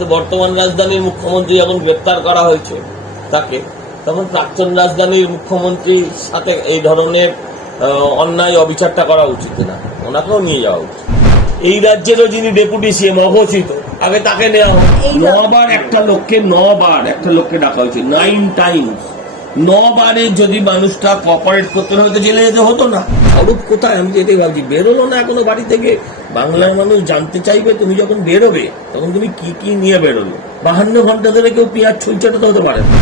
তো বর্তমান রাজধানীর মুখ্যমন্ত্রী যখন গ্রেপ্তার করা হয়েছে তাকে তখন প্রাক্তন রাজধানীর মুখ্যমন্ত্রীর সাথে এই ধরনের অন্যায় অবিচারটা করা উচিত না ওনাকেও নিয়ে যাওয়া উচিত। এই রাজ্যেরও যিনি ডেপুটি সিএম অঘোষিত আগে তাকে নেওয়া হোক। নবার একটা লোককে নবার একটা লোককে ডাকা হয়েছে। Nine Times. নবারে যদি মানুষটা কপারেট করতে হয়তো জেলে যেতে হতো না। অরূপ কোথায়? আমি যেটাই ভাবছি বেরোলো না এখনও বাড়ি থেকে? বাংলার মানুষ জানতে চাইবে তুমি যখন বেরোবে তখন তুমি কি কি নিয়ে বেরোলো? বাহান্ন ঘণ্টা ধরে কেউ পেঁয়াজ ছুলছে তো হতে পারে না।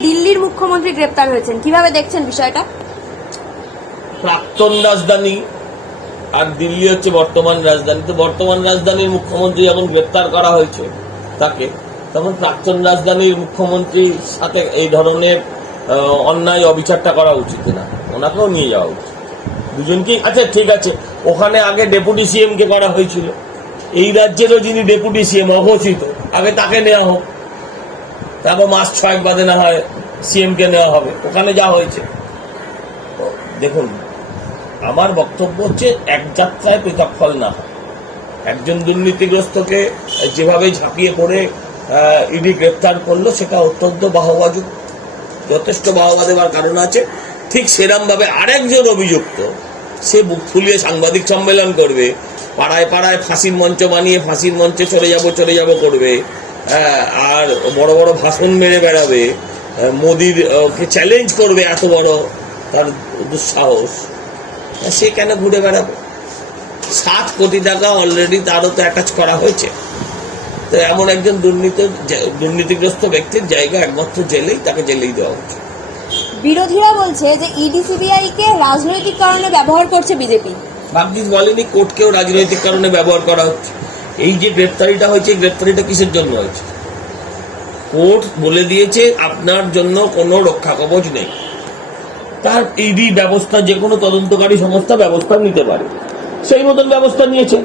দিল্লির মুখ্যমন্ত্রী গ্রেপ্তার হয়েছেন। কীভাবে দেখছেন বিষয়টা? প্রাক্তন রাজধানী আর দিল্লি হচ্ছে বর্তমান রাজধানী। তো বর্তমান রাজধানীর মুখ্যমন্ত্রী যখন গ্রেপ্তার করা হয়েছে তাকে, তখন প্রাক্তন রাজধানীর মুখ্যমন্ত্রীর সাথে এই ধরনের অন্যায় অবিচারটা করা উচিত না। ওনাকেও নিয়ে যাওয়া উচিত। দুজনকেই আচ্ছা ঠিক আছে, ওখানে আগে ডেপুটি সিএম কে করা হয়েছিল। এই রাজ্যেরও যিনি ডেপুটি সিএম, অঘোষিত, আগে তাকে নেওয়া হোক। তারপর মাস ছয়েক বাদে না হয় সিএম কে নেওয়া হবে। ওখানে যা হয়েছে। দেখুন আমার বক্তব্য হচ্ছে এক যাত্রায় পৃথক না হয়। একজন দুর্নীতিগ্রস্তকে যেভাবে ঝাঁপিয়ে পড়ে ইডি গ্রেপ্তার করল, সেটা অত্যন্ত বাহবাযুক্ত যথেষ্ট বাহবা দেওয়ার কারণ আছে ঠিক সেরম ভাবে আরেকজন অভিযুক্ত, সে বুক ফুলিয়ে সাংবাদিক সম্মেলন করবে, পাড়ায় পাড়ায় ফাঁসির মঞ্চ বানিয়ে ফাঁসির মঞ্চে চলে যাব চলে যাব করবে আর বড় বড় ভাষণ মেরে বেড়াবে মোদির চ্যালেঞ্জ করবে এত বড় তার দুঃসাহস সে কেন ঘুরে বেড়াবে? সাত কোটি টাকা অলরেডি তারও তো অ্যাটাচ করা হয়েছে। তো এমন একজন দুর্নীতি দুর্নীতিগ্রস্ত ব্যক্তির জায়গা একমাত্র জেলেই তাকে জেলেই দেওয়া উচিত। বিরোধীরা বলছে যে ইডি সিবিআই কে রাজনৈতিক কারণে ব্যবহার করছে বিজেপি। ভাগ্যিস বলেনি কোর্টকেও রাজনৈতিক কারণে ব্যবহার করা হচ্ছে। এই যে গ্রেপ্তারিটা হয়েছে এই গ্রেপ্তারিটা কিসের জন্য হয়েছে? কোর্ট বলে দিয়েছে আপনার জন্য কোনো রক্ষা কবচ নেই। তার ইডি ব্যবস্থা যে কোনো তদন্তকারী সংস্থা ব্যবস্থা নিতে পারে। সেই মতন ব্যবস্থা নিয়েছে।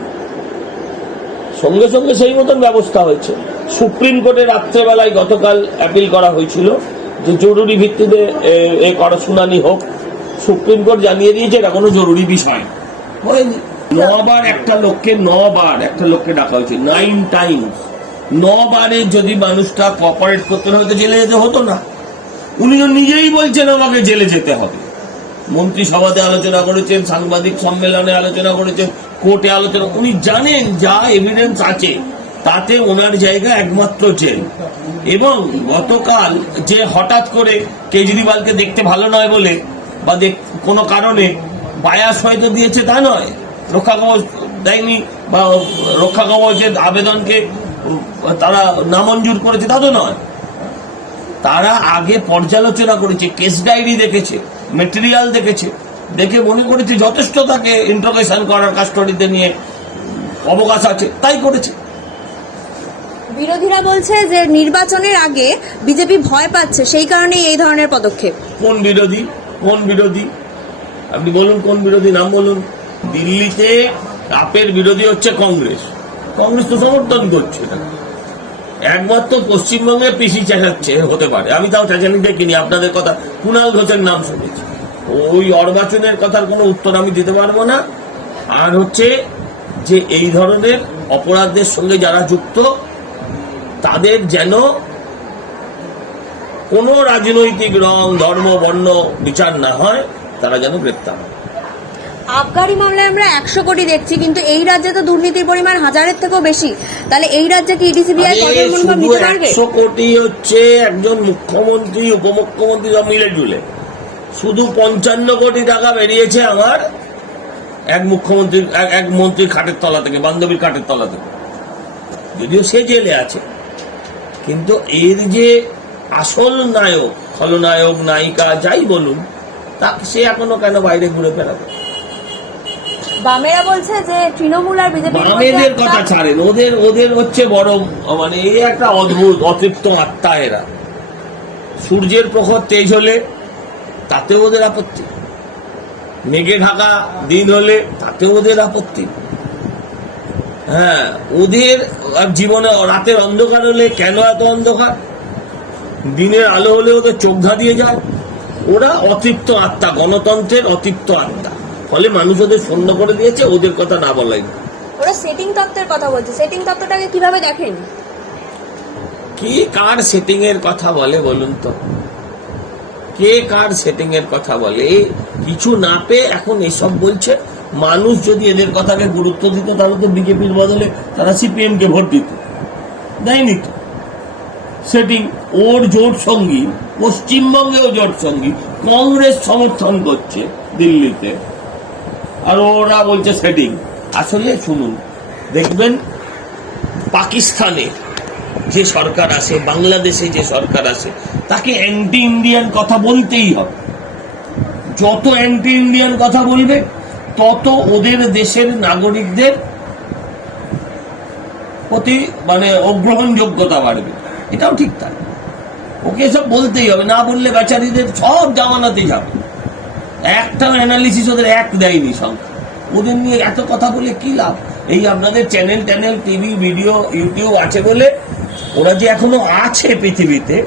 সঙ্গে সঙ্গে সেই মতন ব্যবস্থা হয়েছে। সুপ্রিম কোর্টে রাত্রেবেলায় গতকাল অ্যাপিল করা হয়েছিল যে জরুরি ভিত্তিতে এ- করা শুনানি হোক। সুপ্রিম কোর্ট জানিয়ে দিয়েছে এটা কোনো জরুরি বিষয়। হয়নি। নবার একটা লোককে নবার একটা লোককে ডাকা হয়েছে। Nine Times. নবারে যদি মানুষটা কপারেট করতে হয়তো জেলে যেতে হতো না। উনি নিজেই বলছেন আমাকে জেলে যেতে হবে। মন্ত্রিসভাতে আলোচনা করেছেন, সাংবাদিক সম্মেলনে আলোচনা করেছেন, কোর্টে আলোচনা উনি জানেন যা এভিডেন্স আছে, তাতে ওনার জায়গা একমাত্র জেল। এবং গতকাল যে হঠাৎ করে কেজরিওয়ালকে দেখতে ভালো নয় বলে, বা কোনো কারণে বায়াস হয়তো দিয়েছে তা নয়, রক্ষা কবচ দেয়নি, বা রক্ষা কবচের আবেদনকে তারা নামঞ্জুর করেছে তা তো নয়। তারা আগে পর্যালোচনা করেছে কেস ডায়েরি দেখেছে মেটেরিয়াল দেখেছে। দেখে মনে করেছে যথেষ্ট তাকে ইন্টারোগেশন করার কাস্টডিতে নিয়ে অবকাশ আছে তাই করেছে। বিরোধীরা বলছে যে নির্বাচনের আগে বিজেপি ভয় পাচ্ছে সেই কারণেই এই ধরনের পদক্ষেপ। কোন বিরোধী? কোন বিরোধী? আপনি বলুন কোন বিরোধী নাম বলুন। দিল্লিতে আপের বিরোধী হচ্ছে কংগ্রেস। কংগ্রেস তো সমর্থন করছে না। একমাত্র পশ্চিমবঙ্গে পিসি চেঁচাচ্ছে হতে পারে। আমি তাও চেঁচানি দেখিনি আপনাদের কথা। কুণাল ঘোষের নাম শুনেছি। ওই অর্বাচনের কথার কোনো উত্তর আমি দিতে পারব না। আর হচ্ছে যে এই ধরনের অপরাধের সঙ্গে যারা যুক্ত, তাদের যেন কোনো রাজনৈতিক রং, ধর্ম, বর্ণ, বিচার না হয়, তারা যেন গ্রেপ্তার হয়। আবগারি মামলায় আমরা একশো কোটি দেখছি কিন্তু এই রাজ্যে তো দুর্নীতির পরিমাণ হাজারের থেকেও বেশি। তাহলে এই রাজ্যে কি ইডি সিবিআই নিতে পারবে? একশো কোটি হচ্ছে একজন মুখ্যমন্ত্রী উপমুখ্যমন্ত্রী সব মিলে জুলে শুধু পঞ্চান্ন কোটি টাকা বেরিয়েছে আমার এক মুখ্যমন্ত্রী এক- এক মন্ত্রীর খাটের তলা থেকে বান্ধবীর খাটের তলা থেকে। যদিও সে জেলে আছে। কিন্তু এর যে আসল নায়ক খলনায়ক নায়িকা যাই বলুন তা সে এখনও কেন বাইরে ঘুরে বেড়াবে? বামেরা বলছে যে তৃণমূল আর বিজেপি বামেদের কথা ছাড়েন ওদের ওদের হচ্ছে বড় মানে এই একটা অদ্ভুত অতৃপ্ত আত্মা এরা। সূর্যের প্রখর তেজ হলে তাতেও ওদের আপত্তি। মেঘে ঢাকা দিন হলে তাতেও ওদের আপত্তি। হ্যাঁ ওদের জীবনে রাতের অন্ধকার হলে কেন এত অন্ধকার? দিনের আলো হলে ওদের চোখ ধাঁধিয়ে যায়। ওরা অতৃপ্ত আত্মা গণতন্ত্রের অতৃপ্ত আত্মা। ফলে মানুষ ওদের শূন্য করে দিয়েছে ওদের কথা না বলাই। ওরা সেটিং তত্ত্বের কথা বলছে। সেটিং তত্ত্বটাকে কীভাবে দেখেন? কে কার সেটিং এর কথা বলে বলুন তো? কে কার সেটিং এর কথা বলে? কিছু না পেয়ে এখন এসব বলছে। মানুষ যদি এদের কথাকে গুরুত্ব দিত তাহলে তো বিজেপির বদলে তারা সিপিএম কে ভোট দিত। দেয়নি তো? সেটিং ওর জোট সঙ্গী পশ্চিমবঙ্গেও জোট সঙ্গী কংগ্রেস সমর্থন করছে দিল্লিতে। আর ওরা বলছে সেটিং। আসলে শুনুন, দেখবেন পাকিস্তানে যে সরকার আছে, বাংলাদেশে যে সরকার আছে, তাকে অ্যান্টি ইন্ডিয়ান কথা বলতেই হবে। যত অ্যান্টি ইন্ডিয়ান কথা বলবে, তত ওদের দেশের নাগরিকদের প্রতি মানে অগ্রহণযোগ্যতা বাড়বে। এটাও ঠিক তাই। ওকে এসব বলতেই হবে, না বললে বেচারিদের সব জামানাতে যাবে। একটা অ্যানালিসিস ওদের এক দেয়নি সংখ্যা ওদের নিয়ে এত কথা বলে কি লাভ? এই আপনাদের চ্যানেল ট্যানেল টিভি ভিডিও ইউটিউব আছে বলে ওরা যে এখনও আছে পৃথিবীতে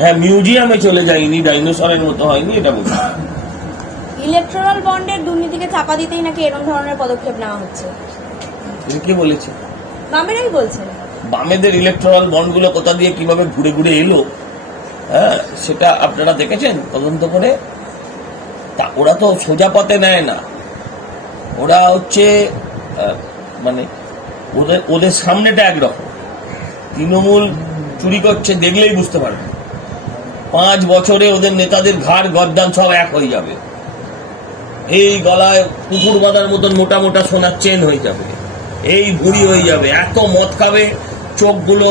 হ্যাঁ মিউজিয়ামে চলে যায়নি ডাইনোসরের মতো হয়নি এটা বলছি। ইলেকট্রাল বন্ডের দুর্নীতিকে চাপা দিতেই নাকি এরকম ধরনের পদক্ষেপ নেওয়া হচ্ছে? কে বলেছে? বামেরাই বলছে। বামেদের ইলেকট্রাল বন্ডগুলো কোথা দিয়ে কীভাবে ঘুরে ঘুরে এলো হ্যাঁ সেটা আপনারা দেখেছেন তদন্ত করে? তা ওরা তো সোজা পথে নেয় না। ওরা হচ্ছে মানে ওদের ওদের সামনেটা একরকম। তৃণমূল চুরি করছে দেখলেই বুঝতে পারবে। পাঁচ বছরে ওদের নেতাদের ঘাড় গদ্দান সব এক হয়ে যাবে। এই গলায় কুকুর বাঁধার মতন মোটা মোটা সোনার চেন হয়ে যাবে। এই ভুড়ি হয়ে যাবে। এত মদ খাবে, চোখগুলো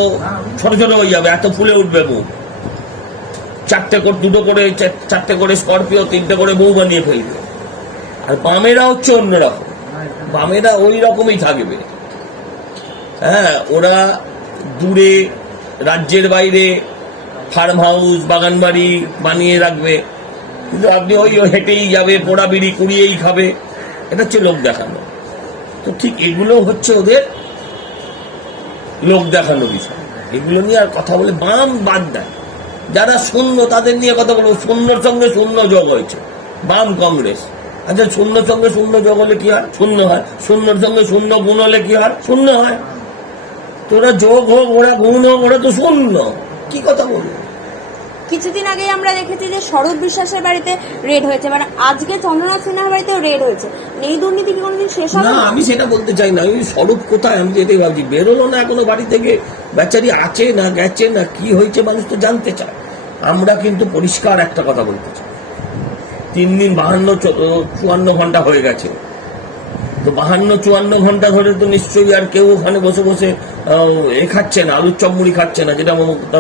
ছোট ছোট হয়ে যাবে। এত ফুলে উঠবে মুখ চারটে করে, দুটো করে চারটে করে স্করপিও, তিনটে করে বউ বানিয়ে ফেলবে। আর বামেরা হচ্ছে অন্যরকম বামেরা ওই রকমই থাকবে। হ্যাঁ ওরা দূরে, রাজ্যের বাইরে ফার্ম হাউস বাগান বাড়ি বানিয়ে রাখবে। কিন্তু আপনি ওই হেঁটেই যাবে, পোড়া বিড়ি কুড়িয়েই খাবে। এটা হচ্ছে লোক দেখানো। তো ঠিক এগুলো হচ্ছে ওদের লোক দেখানো বিষয়। এগুলো নিয়ে আর কথা বলে বাম বাদ দেয়। যারা শূন্য, তাদের নিয়ে কথা বলব। শূন্যর সঙ্গে শূন্য যোগ হয়েছে। বাম কংগ্রেস। আচ্ছা শূন্যর সঙ্গে শূন্য যোগ হলে কি হয়? শূন্য হয়। শূন্যর সঙ্গে শূন্য গুণ হলে কি হয়? শূন্য হয়। তোরা যোগ হোক, ওরা গুণ হোক, ওরা তো শূন্য। কি কথা বলব? কিছুদিন আগে আমরা দেখেছি যে শরৎ বিশ্বাসের বাড়িতে রেড হয়েছে। মানে আজকে চন্দ্রনাথ সিনহার বাড়িতেও রেড হয়েছে। এই দুর্নীতি কি কোনোদিন শেষ হবে না? আমি সেটা বলতে চাই না। আমি স্বরূপ কোথায়? আমি যেটাই ভাবছি বেরোলো না এখনও বাড়ি থেকে? বেচারি আছে না গেছে না কি হয়েছে মানুষ তো জানতে চায়। আমরা কিন্তু পরিষ্কার একটা কথা বলতে চাই। তিন দিন বাহান্ন চুয়ান্ন ঘণ্টা হয়ে গেছে। তো বাহান্ন, চুয়ান্ন ঘণ্টা ধরে তো নিশ্চয়ই আর কেউ ওখানে বসে বসে এ খাচ্ছে না, আলুর চপ মুড়ি খাচ্ছে না, যেটা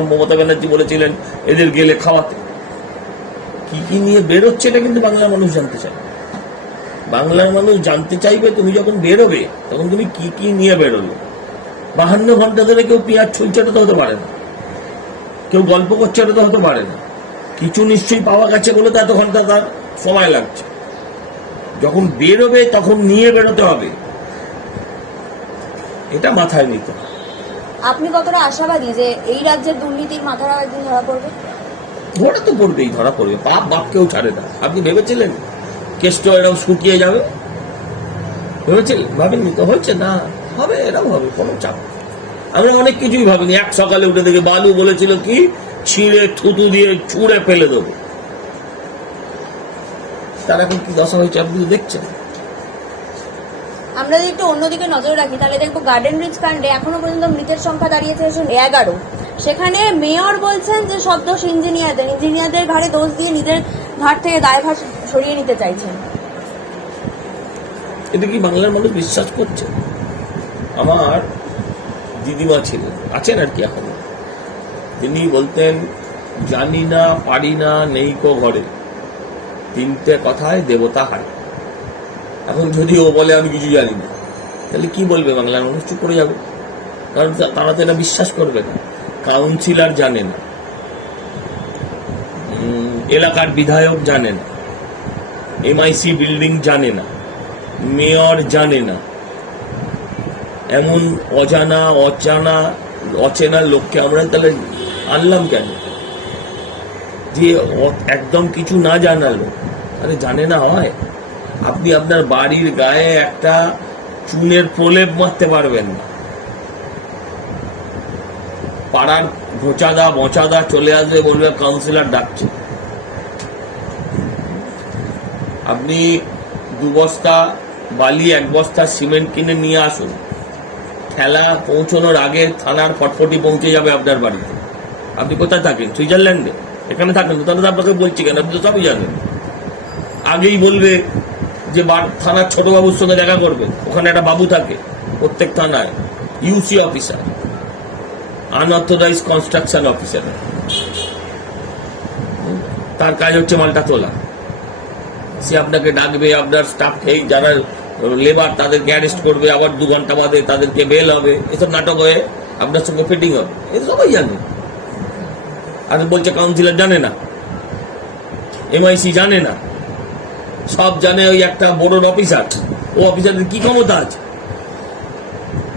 মমতা ব্যানার্জি বলেছিলেন এদের গেলে খাওয়াতে। কি কি নিয়ে বেরোচ্ছে এটা কিন্তু বাংলার মানুষ জানতে চায়। বাংলার মানুষ জানতে চাইবে তুমি যখন বেরোবে, তখন তুমি কি কি নিয়ে বেরোলো? বাহান্ন ঘণ্টা ধরে কেউ পেঁয়াজ ছুলছে তো হতে পারে না। কেউ গল্প করছে তো হতে পারে না। কিছু নিশ্চয়ই পাওয়া গেছে বলে তো এত ঘণ্টা তার সময় লাগছে। যখন বেরোবে তখন নিয়ে বেরোতে হবে। এটা মাথায় নিতে আপনি কতটা আশাবাদী যে এই রাজ্যের দুর্নীতির মাথারা একদিন ধরা পড়বে? ধরা তো পড়বেই ধরা পড়বে। বাপ বাপকেও ছাড়ে না। আপনি ভেবেছিলেন কেষ্ট এরকম শুকিয়ে যাবে? ভেবেছিলেন? ভাবেননি তো? হচ্ছে না। হবে এরকম হবে কোনো চাপ। আমরা অনেক কিছুই ভাবিনি। এক সকালে উঠে দেখে বালু বলেছিল কি? ছিঁড়ে থুতু দিয়ে ছুঁড়ে ফেলে দেবো। তার এখন কি দশা হয়েছে আপনি দেখছেন। আমরা যদি একটু অন্যদিকে নজর রাখি তাহলে দেখব গার্ডেন রিচ কাণ্ডে এখনও পর্যন্ত মৃতের সংখ্যা দাঁড়িয়েছে এগারো। সেখানে মেয়র বলছেন যে সব দোষ ইঞ্জিনিয়ারদের ইঞ্জিনিয়ারদের ঘাড়ে দোষ দিয়ে নিজের ঘাট থেকে দায়ভার সরিয়ে নিতে চাইছেন। এটা কি বাংলার মানুষ বিশ্বাস করছে? আমার দিদিমা ছিলেন আছেন আর কি এখন। তিনি বলতেন জানি না পারি না নেই কো ঘরে। তিনটে কথায় দেবতা হায়। এখন যদি ও বলে, আমি কিছু জানি না। তাহলে কি বলবে বাংলার মানুষ? চুপ করে যাবে। কারণ তারা তো এটা বিশ্বাস করবে না। কাউন্সিলর জানে না। এলাকার বিধায়ক জানে না। এমআইসি বিল্ডিং জানে না। মেয়র জানে না। এমন অজানা অজানা, অচেনা লোককে আমরা তাহলে আনলাম কেন? যে একদম কিছু না জানালো। আরে জানে না হয় আপনি আপনার বাড়ির গায়ে একটা চুনের প্রলেপ মারতে পারবেন। না পাড়ার ঘোচাদা, বচাদা চলে আসবে বলবে কাউন্সিলর ডাকছে। আপনি দু বস্তা বালি, এক বস্তা সিমেন্ট কিনে নিয়ে আসুন। খেলা পৌঁছানোর আগে থানার ফটফটি পৌঁছে যাবে আপনার বাড়িতে। আপনি কোথায় থাকেন? সুইজারল্যান্ডে? এখানে থাকেন তো? তাহলে আপনাকে বলছি কেন? আপনি তো সবই জানেন। আগেই বলবে যে থানার ছোট বাবুর সঙ্গে দেখা করবে। ওখানে একটা বাবু থাকে, প্রত্যেক থানায় UC officer unauthorise construction officer তার কাজ হচ্ছে মালটা তোলা। সে আপনাকে ডাকবে, আপনার স্টাফ থেকে যারা লেবার তাদেরকে অ্যারেস্ট করবে, আবার দু ঘণ্টা বাদে তাদেরকে বেল হবে। এসব নাটক হয়ে আপনার সঙ্গে ফিটিং হবে। এ সবাই জানে। আর বলছে কাউন্সিলর জানে না। এমআইসি জানে না। সব জানে ওই একটা বড় অফিসার। ও অফিসারের কি ক্ষমতা আছে?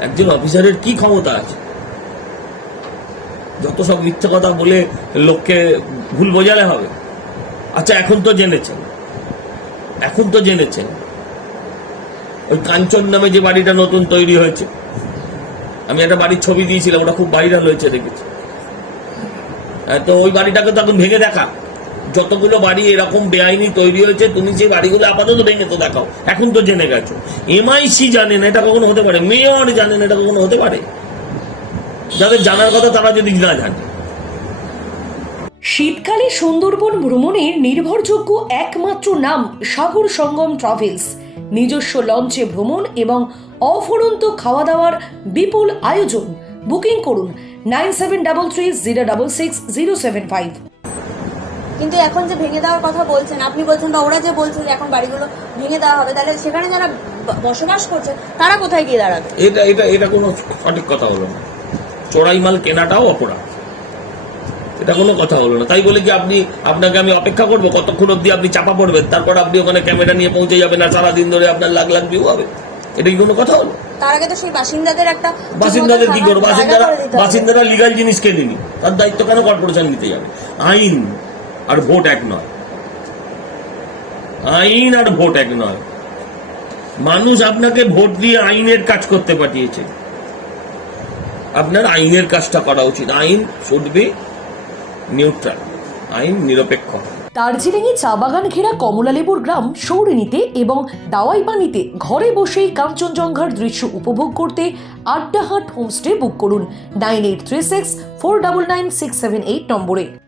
একজন অফিসারের কি ক্ষমতা আছে? যত সব মিথ্যে কথা বলে লোককে ভুল বোঝালে হবে। আচ্ছা এখন তো জেনেছেন। এখন তো জেনেছেন। ওই কাঞ্চন নামে যে বাড়িটা নতুন তৈরি হয়েছে। আমি একটা বাড়ির ছবি দিয়েছিলাম ওটা খুব ভাইরাল হয়েছে দেখেছি। হ্যাঁ, তো ওই বাড়িটাকে তো এখন ভেঙে দেখা। যতগুলো বাড়ি এরকম বেআইনি তৈরি হয়েছে, তুমি সেই বাড়িগুলো আপাতত ভেঙে তো দেখাও। এখন তো জেনে গেছো। এমআইসি জানে না, এটা কখনো হতে পারে। মেয়র জানে না, এটা কখনো হতে পারে। যাদের জানার কথা তারা যদি না জানে। শীতকালে সুন্দরবন ভ্রমণের নির্ভরযোগ্য একমাত্র নাম সাগর সঙ্গম ট্রাভেলস। নিজস্ব লঞ্চে ভ্রমণ এবং অফুরন্ত খাওয়া দাওয়ার বিপুল আয়োজন। বুকিং করুন nine seven double three zero double six zero seven five. কিন্তু এখন যে ভেঙে দেওয়ার কথা বলছেন আপনি বলছেন বা ওরা যে বলছে যে এখন বাড়িগুলো ভেঙে দেওয়া হবে তাহলে সেখানে যারা বসবাস করছে তারা কোথায় গিয়ে দাঁড়াবে? এটা এটা এটা কোনো সঠিক কথা হলো না। চোরাই মাল কেনাটাও অপরাধ। এটা কোনো কথা হলো না। তাই বলে কি আপনি আপনাকে আমি অপেক্ষা করব কতক্ষণ অবধি আপনি চাপা পড়বেন? তারপর আপনি ওখানে ক্যামেরা নিয়ে পৌঁছে যাবেন আর সারাদিন ধরে আপনার লাখ লাখ ভিউ হবে। এটা কি কোনো কথা হলো? তার আগে তো সেই বাসিন্দাদের একটা বাসিন্দাদের কি করব? বাসিন্দারা। বাসিন্দারা লিগাল জিনিস কেনেনি তার দায়িত্ব কেন কর্পোরেশন নিতে যাবে? আইন। আর ভোট এক নয়। আইন আর ভোট এক নয়। মানুষ আপনাকে ভোট দিয়ে আইনের কাজ করতে পাঠিয়েছে। আপনার আইনের কাজটা করা উচিত। আইন শুড বি নিউট্রাল আইন নিরপেক্ষ। দার্জিলিংয়ে চা বাগান ঘেরা কমলালেবুর গ্রাম সৌরিনীতে এবং দাওয়াই পানিতে ঘরে বসেই কাঞ্চনজঙ্ঘার দৃশ্য উপভোগ করতে আড্ডাহাট হোমস্টে বুক করুন। Nine eight three six, four double nine six seven eight নম্বরে।